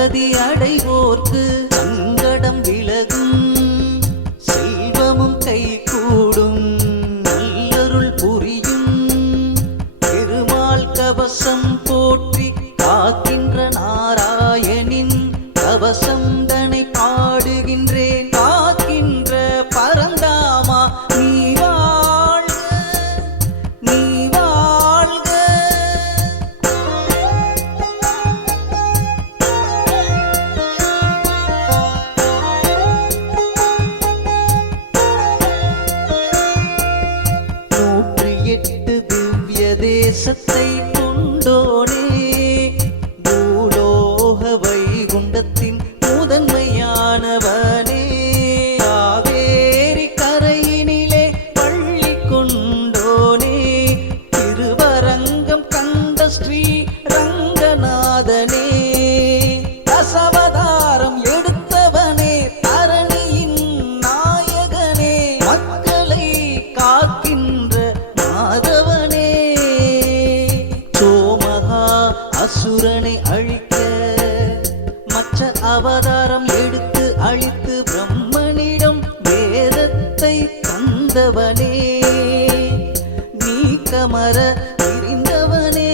ஆதி அடி குண்டத்தின் அவதாரம் எடுத்து அழித்து பிரம்மனிடம் வேதத்தை தந்தவனே. நீ கமர தெரிந்தவனே.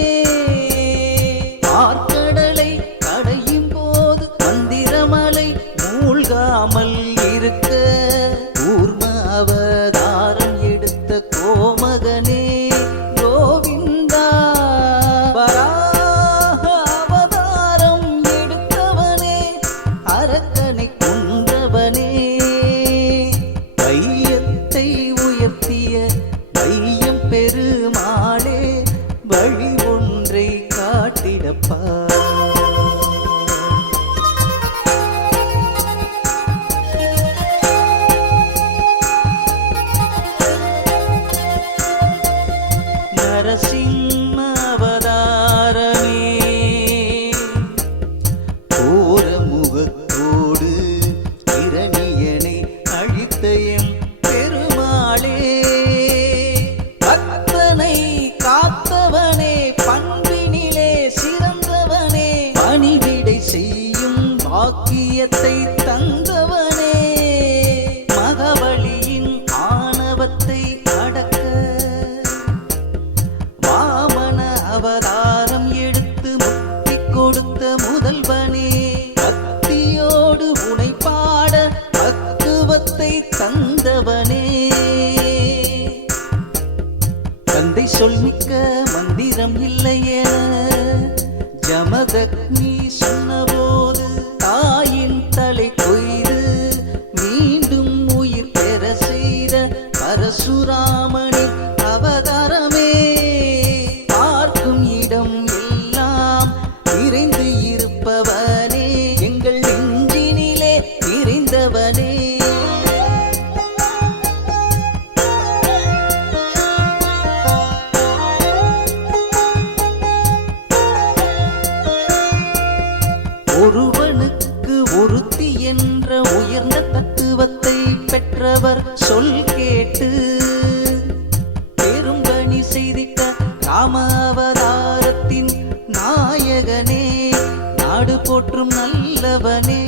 ஆர்கடலை கடையும் போது மந்திரமலை மூழ்காமல் இருக்க. கூர்ம அவதாரம் எடுத்த கோமகன். பாக்கியத்தை தந்தவனே மகவழியின் ஆணவத்தை அடக்க. வாமன அவதாரம் எடுத்து முக்தி கொடுத்த முதல்வனே பக்தியோடு உனை பாட பக்குவத்தை தந்தவனே. தந்தை சொல்மிக்க நிறைந்தவனே ஒருவனுக்கு ஒருத்தி என்ற உயர்ந்த தத்துவத்தை பெற்றவர் சொல் கேட்டு பெரும்பணி செய்திட்ட ராமாவதாரத்தின் நாயகனே நாடு போற்றும் நல்லவனே.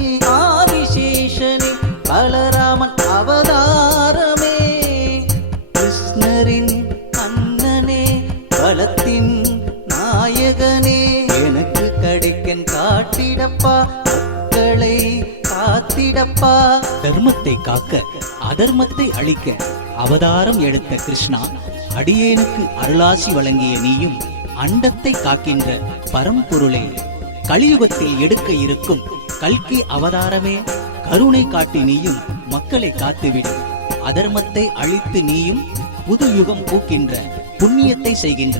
பலத்தின் நாயகனே எனக்கு கிடைக்கன் காட்டிடப்பா மக்களை காத்திடப்பா. தர்மத்தை காக்க அதர்மத்தை அழிக்க அவதாரம் எடுத்த கிருஷ்ணா அடியேனுக்கு அருளாசி வழங்கிய நீயும் அண்டத்தை காக்கின்ற பரம்பொருளே. கலியுகத்தில் எடுக்க இருக்கும் கல்கி அவதாரமே கருணை காட்டி நீயும் மக்களை காத்துவிடு. அதர்மத்தை அழித்து நீயும் புது யுகம் பூக்கின்ற புண்ணியத்தை செய்கின்ற